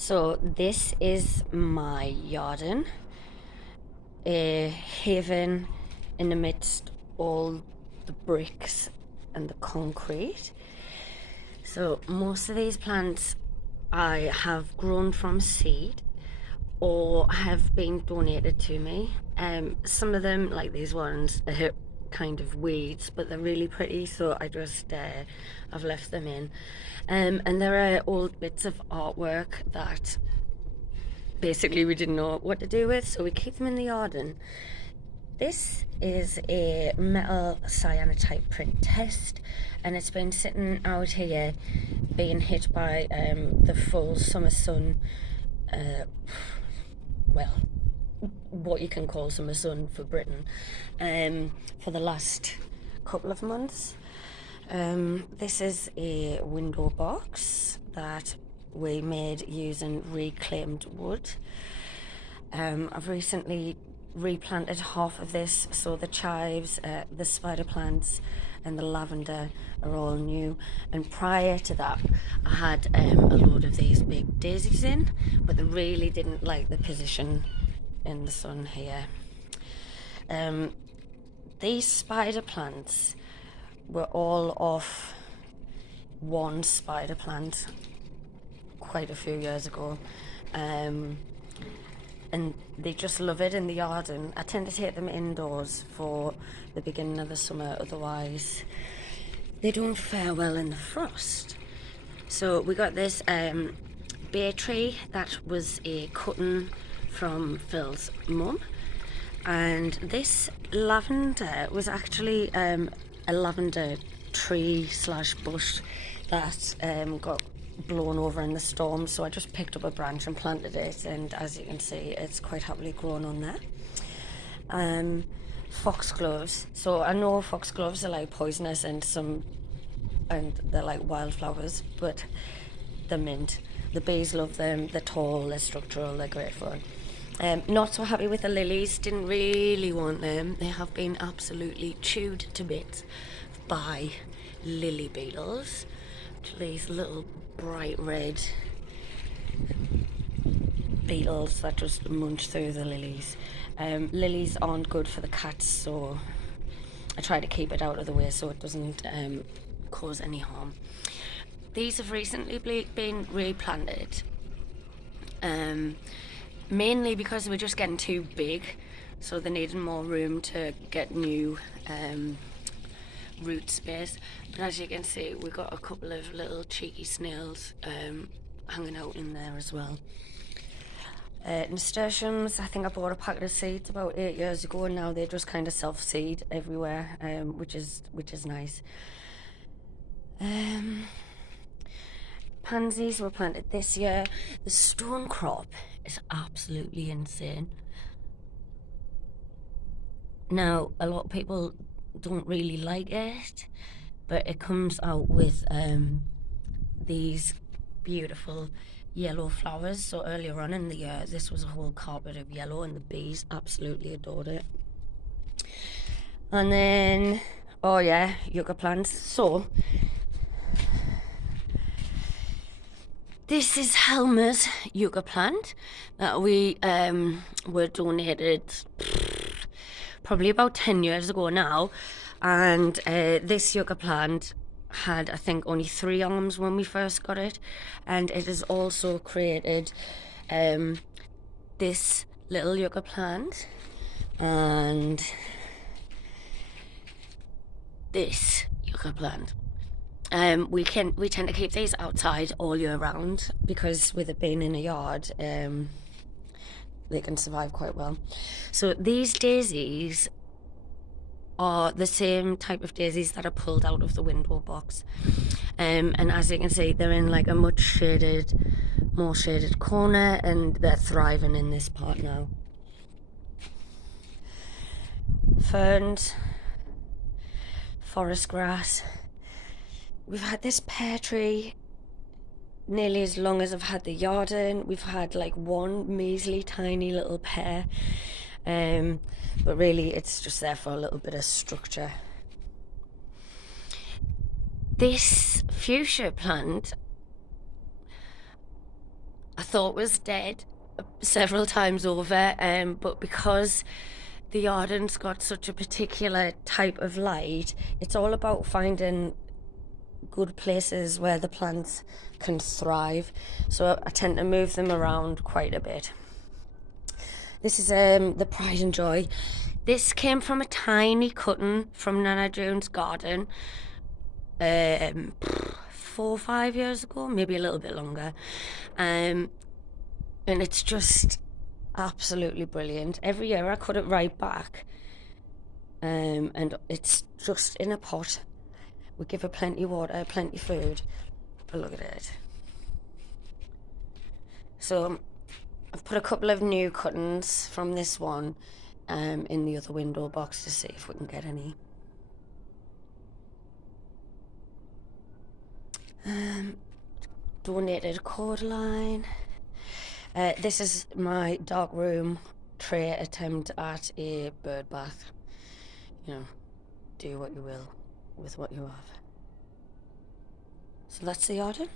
So this is my yarden, a haven in amidst all the bricks and the concrete. So most of these plants I have grown from seed or have been donated to me. Some of them, like these ones, are kind of weeds, but they're really pretty, so I've left them in. And there are old bits of artwork that basically we didn't know what to do with, so we keep them in the garden. This is a metal cyanotype print test, and it's been sitting out here being hit by the full summer sun, well, what you can call summer sun for Britain, for the last couple of months. This is a window box that we made using reclaimed wood. I've recently replanted half of this, so the chives, the spider plants and the lavender are all new, and prior to that I had a load of these big daisies in, but they really didn't like the position in the sun here. These spider plants were all off one spider plant quite a few years ago, and they just love it in the garden. I tend to take them indoors for the beginning of the summer, otherwise they don't fare well in the frost. So we got this bay tree that was a cutting from Phil's mum, and this lavender was actually a lavender tree slash bush that got blown over in the storm, so I just picked up a branch and planted it, and as you can see it's quite happily grown on there. Foxgloves, so I know foxgloves are like poisonous and they're like wildflowers, but they're mint. The bees love them, they're tall, they're structural, they're great fun. Not so happy with the lilies, didn't really want them. They have been absolutely chewed to bits by lily beetles. These little bright red beetles that just munch through the lilies. Lilies aren't good for the cats, so I try to keep it out of the way so it doesn't cause any harm. These have recently been replanted, mainly because they were just getting too big, so they needed more room to get new root space. But as you can see, we've got a couple of little cheeky snails hanging out in there as well. Nasturtiums, I think I bought a packet of seeds about 8 years ago, and now they just kind of self-seed everywhere, which is nice. Pansies were planted this year. The stone crop is absolutely insane. Now, a lot of people don't really like it, but it comes out with these beautiful yellow flowers. So earlier on in the year, this was a whole carpet of yellow, and the bees absolutely adored it. And then, oh yeah, yucca plants. So this is Helmer's yucca plant that we were donated probably about 10 years ago now, and this yucca plant had, I think, only 3 arms when we first got it, and it has also created this little yucca plant and this yucca plant. We tend to keep these outside all year round because with it being in a yard, they can survive quite well. So these daisies are the same type of daisies that are pulled out of the window box, and as you can see, they're in like a more shaded corner, and they're thriving in this part now. Ferns, forest grass. We've had this pear tree nearly as long as I've had the yarden. We've had like one measly tiny little pear, but really it's just there for a little bit of structure. This fuchsia plant, I thought was dead several times over, but because the yarden's got such a particular type of light, it's all about finding good places where the plants can thrive. So I tend to move them around quite a bit. This is the Pride and Joy. This came from a tiny cutting from Nana Jones' garden 4 or 5 years ago, maybe a little bit longer. And it's just absolutely brilliant. Every year I cut it right back, and it's just in a pot. We give it plenty of water, plenty of food, but look at it. So I've put a couple of new cuttings from this one in the other window box to see if we can get any. Donated cordyline. This is my dark room tray attempt at a bird bath. You know, do what you will with what you have. So that's the yarden.